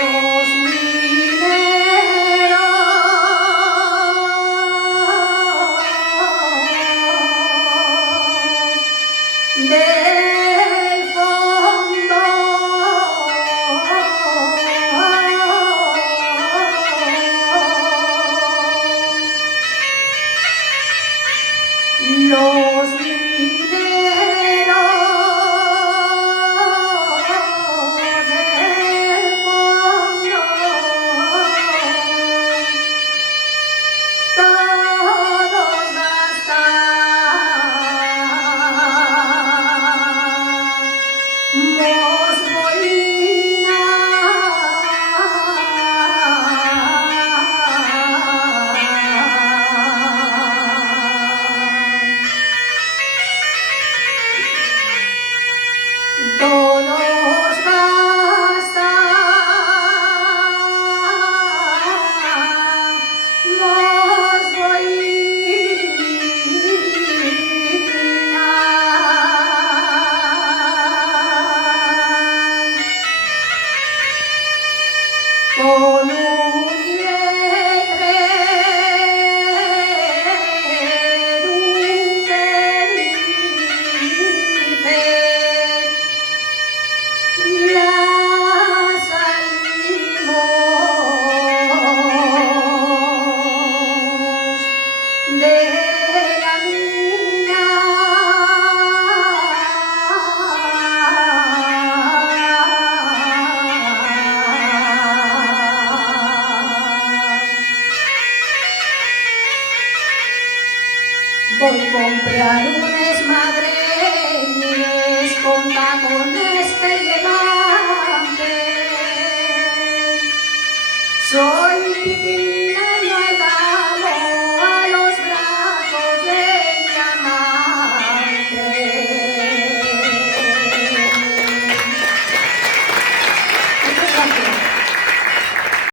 Los mineros del fondo los mineros del fondo todos gastamos boina todos gastamos boina con un letrero que dice ya salimos de la mina. Voy a comprar un esmadre, mi esponda con este